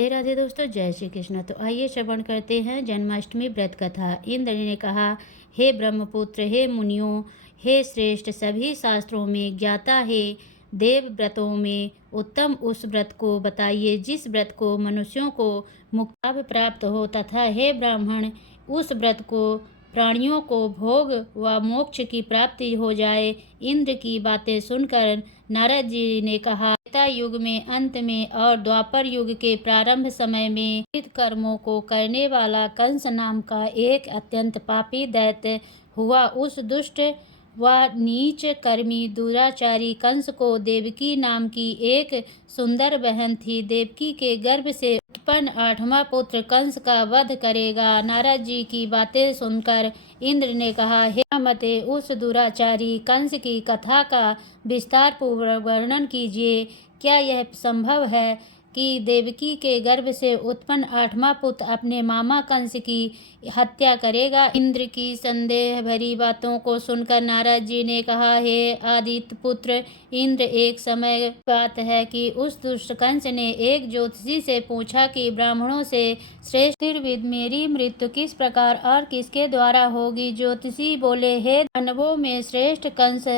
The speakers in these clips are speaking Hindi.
राधे राधे दोस्तों, जय श्री कृष्ण। तो आइए श्रवण करते हैं जन्माष्टमी व्रत कथा। इंद्र ने कहा, हे ब्रह्मपुत्र, हे मुनियों, हे श्रेष्ठ, सभी शास्त्रों में ज्ञाता है देव व्रतों में उत्तम उस व्रत को बताइए जिस व्रत को मनुष्यों को मुक्ति लाभ प्राप्त हो, तथा हे ब्राह्मण, उस व्रत को प्राणियों को भोग व मोक्ष की प्राप्ति हो जाए। इंद्र की बातें सुनकर नारद जी ने कहा, त्रेता युग में अंत में और द्वापर युग के प्रारंभ समय में कर्मों को करने वाला कंस नाम का एक अत्यंत पापी दैत्य हुआ। उस दुष्ट व नीच कर्मी दुराचारी कंस को देवकी नाम की एक सुंदर बहन थी। देवकी के गर्भ से उत्पन्न आठवां पुत्र कंस का वध करेगा। नारद जी की बातें सुनकर इंद्र ने कहा, हे मते, उस दुराचारी कंस की कथा का विस्तार पूर्वक वर्णन कीजिए। क्या यह संभव है कि देवकी के गर्भ से उत्पन्न आठवां पुत्र अपने मामा कंस की हत्या करेगा? इंद्र की संदेह भरी बातों को सुनकर नारद जी ने कहा, हे आदित्य पुत्र इंद्र, एक समय बात है कि उस दुष्ट कंस ने एक ज्योतिषी से पूछा कि ब्राह्मणों से श्रेष्ठ विद मेरी मृत्यु किस प्रकार और किसके द्वारा होगी। ज्योतिषी बोले, हे दानवों में श्रेष्ठ कंस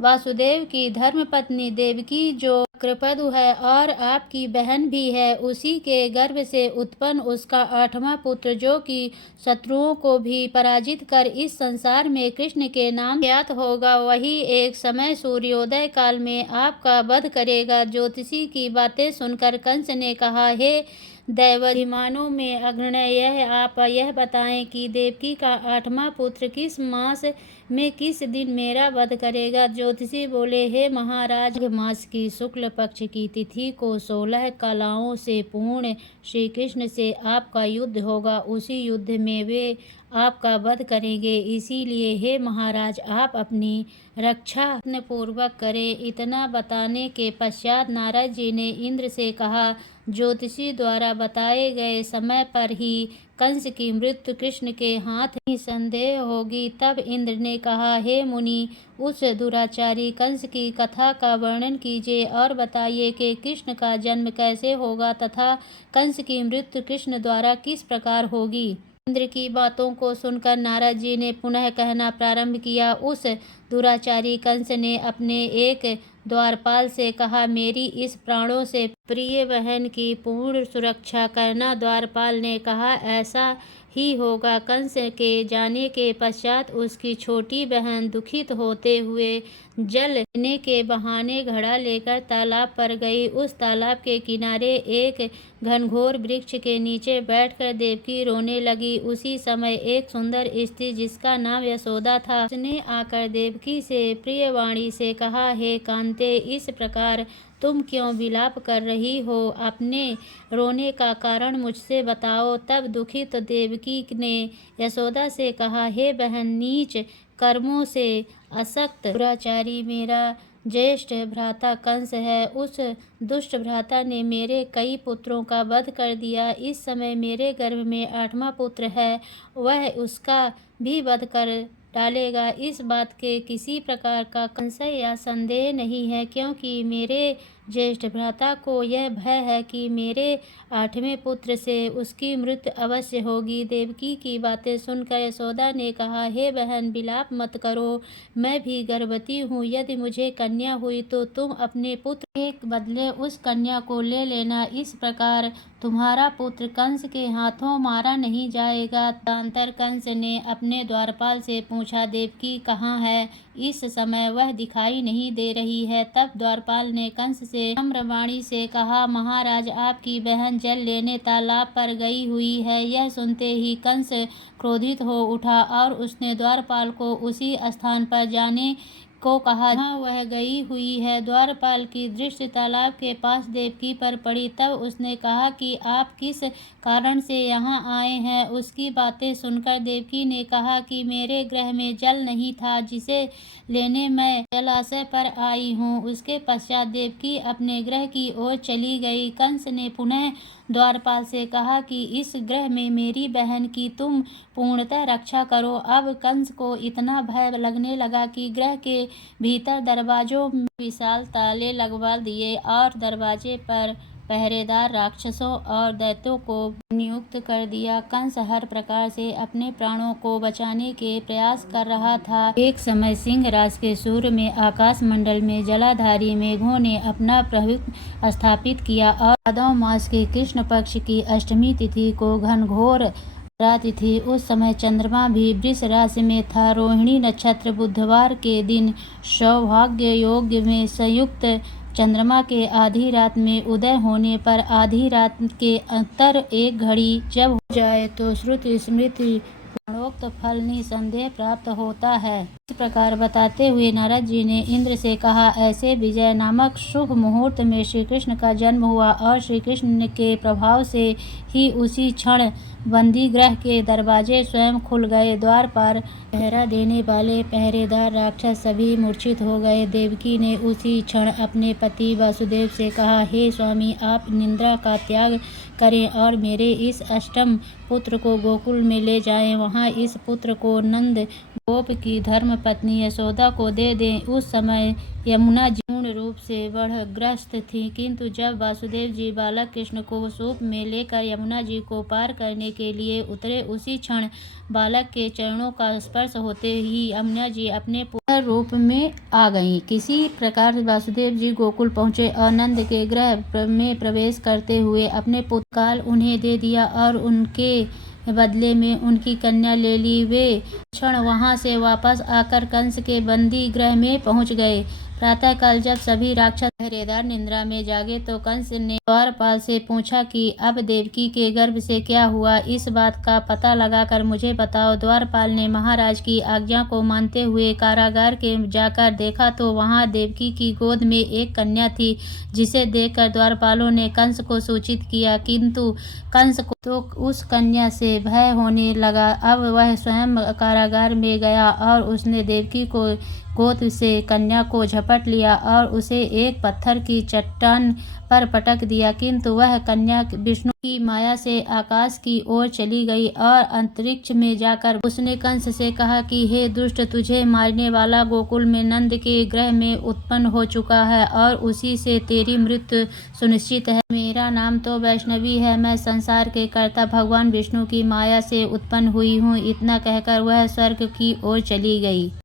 वासुदेव की धर्मपत्नी देवकी जो कृपदु है और आपकी बहन भी है, उसी के गर्भ से उत्पन्न उसका आठवां पुत्र, जो कि शत्रुओं को भी पराजित कर इस संसार में कृष्ण के नाम ख्यात होगा, वही एक समय सूर्योदय काल में आपका वध करेगा। ज्योतिषी की बातें सुनकर कंस ने कहा, हे दैवाधिमानों में अग्रण्य, यह आप यह बताएं कि देवकी का आठवां पुत्र किस मास में किस दिन मेरा वध करेगा। ज्योतिषी बोले, हे महाराज, मास की शुक्ल पक्ष की तिथि को 16 कलाओं से पूर्ण श्री कृष्ण से आपका युद्ध होगा। उसी युद्ध में वे आपका वध करेंगे। इसीलिए हे महाराज, आप अपनी रक्षा पूर्वक करें। इतना बताने के पश्चात नारद जी ने इंद्र से कहा, ज्योतिषी द्वारा बताए गए समय पर ही कंस की मृत्यु कृष्ण के हाथ ही संदेह होगी। तब इंद्र ने कहा, हे मुनि, उस दुराचारी कंस की कथा का वर्णन कीजिए और बताइए कि कृष्ण का जन्म कैसे होगा तथा कंस की मृत्यु कृष्ण द्वारा किस प्रकार होगी। इंद्र की बातों को सुनकर नारद जी ने पुनः कहना प्रारंभ किया। उस दुराचारी कंस ने अपने एक द्वारपाल से कहा, मेरी इस प्राणों से प्रिय बहन की पूर्ण सुरक्षा करना। द्वारपाल ने कहा, ऐसा ही होगा। कंस के जाने के पश्चात उसकी छोटी बहन दुखित होते हुए जल लेने के बहाने घड़ा लेकर तालाब पर गई। उस तालाब के किनारे एक घनघोर वृक्ष के नीचे बैठकर देवकी रोने लगी। उसी समय एक सुंदर स्त्री जिसका नाम यशोदा था, उसने आकर देवकी से प्रिय वाणी से कहा, हे कांते, इस प्रकार तुम क्यों विलाप कर रही हो? अपने रोने का कारण मुझसे बताओ। तब दुखित देवकी ने यशोदा से कहा, हे बहन, नीच कर्मों से असक्त दुराचारी मेरा ज्येष्ठ भ्राता कंस है। उस दुष्ट भ्राता ने मेरे कई पुत्रों का वध कर दिया। इस समय मेरे गर्भ में आठवां पुत्र है, वह उसका भी वध कर डालेगा। इस बात के किसी प्रकार का संशय या संदेह नहीं है, क्योंकि मेरे ज्येष्ठ भ्राता को यह भय है कि मेरे आठवें पुत्र से उसकी मृत्यु अवश्य होगी। देवकी की बातें सुनकर यशोदा ने कहा, हे बहन, विलाप मत करो, मैं भी गर्भवती हूँ। यदि मुझे कन्या हुई तो तुम अपने पुत्र के बदले उस कन्या को ले लेना। इस प्रकार तुम्हारा पुत्र कंस के हाथों मारा नहीं जाएगा। तदंतर कंस ने अपने द्वारपाल से पूछा, देवकी कहाँ है? इस समय वह दिखाई नहीं दे रही है। तब द्वारपाल ने कंस से नम्रवाणी से कहा, महाराज, आपकी बहन जल लेने तालाब पर गई हुई है। यह सुनते ही कंस क्रोधित हो उठा और उसने द्वारपाल को उसी स्थान पर जाने को कहा जहाँ वह गई हुई है। द्वारपाल की दृष्टि तालाब के पास देवकी पर पड़ी। तब उसने कहा कि आप किस कारण से यहाँ आए हैं? उसकी बातें सुनकर देवकी ने कहा कि मेरे गृह में जल नहीं था, जिसे लेने मैं जलाशय पर आई हूँ। उसके पश्चात देवकी अपने गृह की ओर चली गई। कंस ने पुनः द्वारपाल से कहा कि इस गृह में मेरी बहन की तुम पूर्णतः रक्षा करो। अब कंस को इतना भय लगने लगा कि गृह के भीतर दरवाजों में विशाल ताले लगवा दिए और दरवाजे पर पहरेदार राक्षसों और दैत्यों को नियुक्त कर दिया। कंस हर प्रकार से अपने प्राणों को बचाने के प्रयास कर रहा था। एक समय सिंह राज के सूर्य में आकाश मंडल में जलाधारी मेघों ने अपना प्रभुत्व स्थापित किया और भादव मास के कृष्ण पक्ष की अष्टमी तिथि को घनघोर रात्रि थी। उस समय चंद्रमा भी वृष राशि में था। रोहिणी नक्षत्र बुधवार के दिन सौभाग्य योग में संयुक्त चंद्रमा के आधी रात में उदय होने पर आधी रात के अंतर एक घड़ी जब हो जाए तो श्रुति स्मृति प्रणोक्त फल निसंदेह प्राप्त होता है। इस प्रकार बताते हुए नारद जी ने इंद्र से कहा, ऐसे विजय नामक शुभ मुहूर्त में श्री कृष्ण का जन्म हुआ और श्री कृष्ण के प्रभाव से ही उसी क्षण बंदी गृह के दरवाजे स्वयं खुल गए। द्वार पर पहरा देने वाले पहरेदार राक्षस सभी मूर्छित हो गए। देवकी ने उसी क्षण अपने पति वासुदेव से कहा, हे स्वामी, आप निद्रा का त्याग करें और मेरे इस अष्टम पुत्र को गोकुल में ले जाएं। वहां इस पुत्र को नंद गोप की धर्म पत्नी यशोदा को दे दें। उस समय यमुना जी पूर्ण रूप से बाढ़ग्रस्त थी, किंतु जब वासुदेव जी बालक कृष्ण को सूप में लेकर यमुना जी को पार करने के लिए उतरे, उसी क्षण बालक के चरणों का स्पर्श होते ही यमुना जी अपने पूर्ण रूप में आ गईं। किसी प्रकार वासुदेव जी गोकुल पहुँचे और नंद के गृह में प्रवेश करते हुए अपने पुत्र काल उन्हें दे दिया और उनके बदले में उनकी कन्या ले ली। वे क्षण वहां से वापस आकर कंस के बंदी गृह में पहुंच गए। प्रातःकाल जब सभी राक्षस पहरेदार निद्रा में जागे तो कंस ने द्वारपाल से पूछा कि अब देवकी के गर्भ से क्या हुआ, इस बात का पता लगाकर मुझे बताओ। द्वारपाल ने महाराज की आज्ञा को मानते हुए कारागार के जाकर देखा तो वहां देवकी की गोद में एक कन्या थी, जिसे देखकर द्वारपालों ने कंस को सूचित किया, किंतु कंस को तो उस कन्या से भय होने लगा। अब वह स्वयं कारागार में गया और उसने देवकी को गोद से कन्या को झपट लिया और उसे एक पत्थर की चट्टान पर पटक दिया, किंतु वह कन्या विष्णु की माया से आकाश की ओर चली गई और अंतरिक्ष में जाकर उसने कंस से कहा कि हे दुष्ट, तुझे मारने वाला गोकुल में नंद के गृह में उत्पन्न हो चुका है और उसी से तेरी मृत्यु सुनिश्चित है। मेरा नाम तो वैष्णवी है, मैं संसार के कर्ता भगवान विष्णु की माया से उत्पन्न हुई हूँ। इतना कहकर वह स्वर्ग की ओर चली गई।